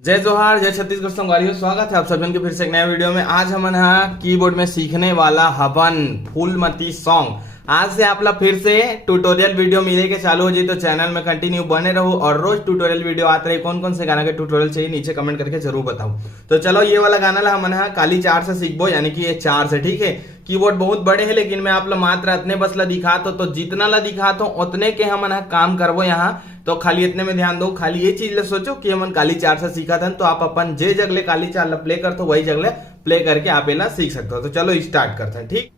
जय जोहार, जय छत्तीसगढ़ संगवारियों। स्वागत है आप सभी के फिर से एक नया वीडियो में। आज हम यहाँ कीबोर्ड में सीखने वाला हवन फूलमती सॉन्ग। आज से आपला फिर से ट्यूटोरियल वीडियो मिले के चालू हो जाए तो चैनल में कंटिन्यू बने रहो और रोज ट्यूटोरियल वीडियो आते रहे। कौन कौन से गाना के ट्यूटोरियल चाहिए नीचे कमेंट करके जरूर बताओ। तो चलो ये वाला गाना ला हम यहाँ काली 4 से सीखबो, यानी कि ये 4 से। ठीक है, कीबोर्ड बहुत बड़े है लेकिन मैं आप लोग मात्र इतने बस ला दिखात हो, तो जितना ला दिखात हो उतने के हम काम करबो यहाँ। तो खाली इतने में ध्यान दो, खाली ये चीज ले सोचो कि हम काली 4 से सीखा था, तो आप अपन जे जगले काली 4 ला प्ले करते हो वही जगले प्ले करके आप एला सीख सकते हो। तो चलो स्टार्ट करते हैं। ठीक,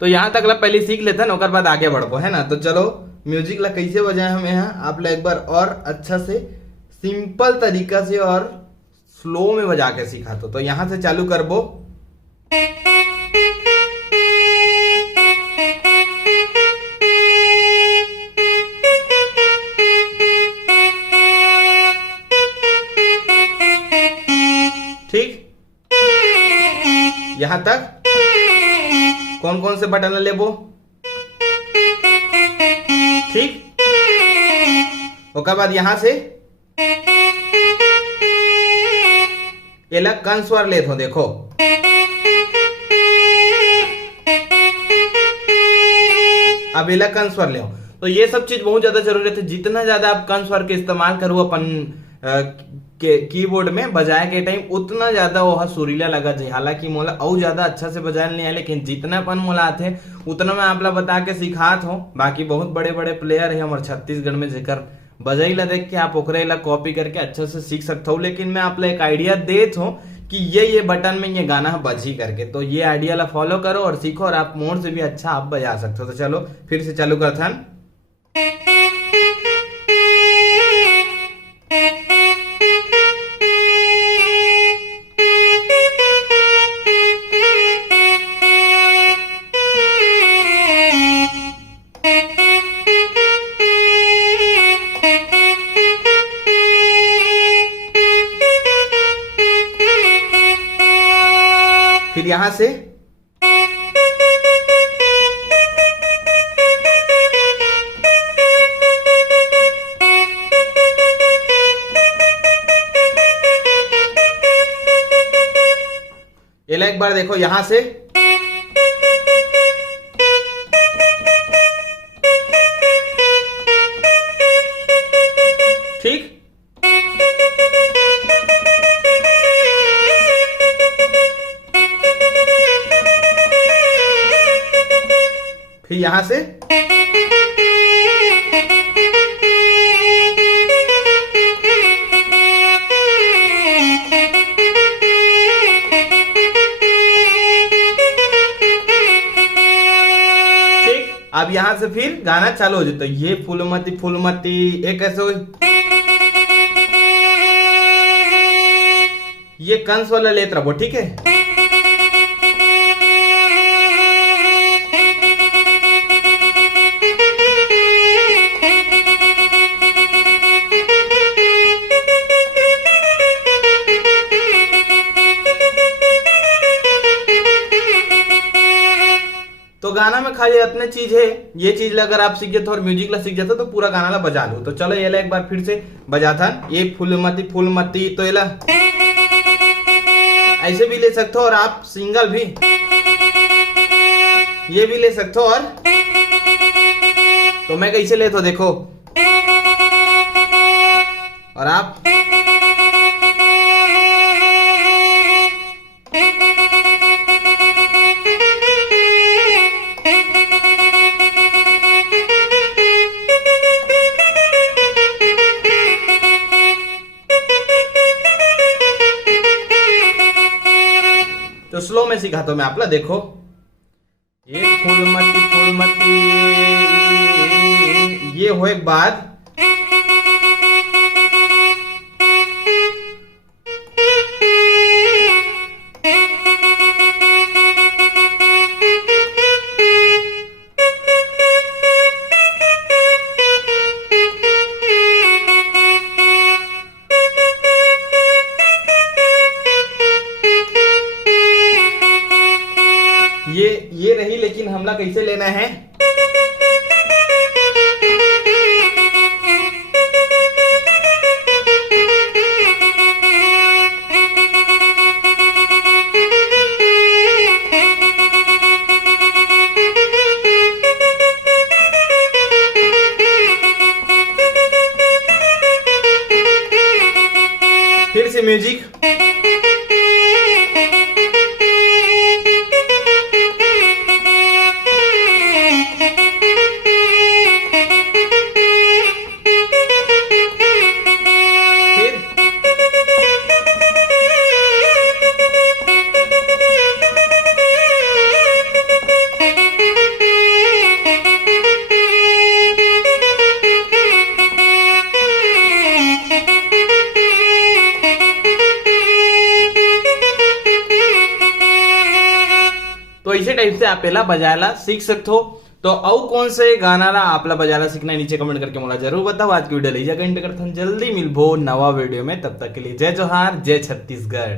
तो यहाँ तक ला पहले सीख लेते हैं, ओकर बाद आगे बढ़बो, है ना। तो चलो म्यूजिक ला कैसे बजाए हम यहाँ आप ला एक बार और अच्छा से सिंपल तरीका से और स्लो में बजा के सिखा। तो यहाँ से चालू करबो। ठीक, यहाँ तक कौन कौन से बटन लेबो। ठीक, ओकर बाद यहां से एला कंस्वर लेत हो, देखो अब एला कंस्वर ले। तो ये सब चीज बहुत ज्यादा जरूरी है। जितना ज्यादा आप कंस्वर के इस्तेमाल करो अपन के कीबोर्ड में बजाए के टाइम, उतना ज्यादा वह सुरीला लगा जाए। हालांकि मोला और ज्यादा अच्छा से बजाए नहीं है, लेकिन जितना पन मोला आते उतना मैं आप ला बता के सिखात हूँ। बाकी बहुत बड़े बड़े प्लेयर है हमारे छत्तीसगढ़ में, जेकर बजाई ला देख के आप ओकरे ला कॉपी करके अच्छा से सीख सकते हो। लेकिन मैं आप ला एक आइडिया देत हूँ कि ये बटन में ये गाना बजी करके, तो ये आइडिया ला फॉलो करो और सीखो, और आप मोड से भी अच्छा आप बजा सकते हो। तो चलो फिर से चालू करते हैं। फिर यहां से ये एक बार देखो, यहां से ठीक, फिर यहां से ठीक। अब यहां से फिर गाना चालू हो जाता है। ये फूलमती फूलमती एक ऐसे ये कंस वाला लेत रहो। ठीक है, तो गाना में खाली इतने चीज है। ये चीज अगर आप सीख जाते और म्यूजिक ला सीख जाते तो पूरा गाना ला बजा लो। तो चलो ये ला एक बार फिर से बजाता। ये फूलमती फूलमती, तो ये ला ऐसे भी ले सकते हो और आप सिंगल भी ये भी ले सकते हो। और तो मैं कैसे ले तो देखो, और आप तो स्लो में सिखाता हूं मैं आप लोग, देखो ये फूलमती फूलमती, ये हो एक बाद गए हैं। फिर से म्यूजिक। तो इसी टाइप से आप पहला बजायला सीख सकते हो। तो और कौन से गाना आपला बजायला सीखना है नीचे कमेंट करके मला जरूर बताओ। आज की वीडियो लीजिए कमेंट करता हूँ, जल्दी मिलबो नवा वीडियो में, तब तक के लिए जय जोहार, जय छत्तीसगढ़।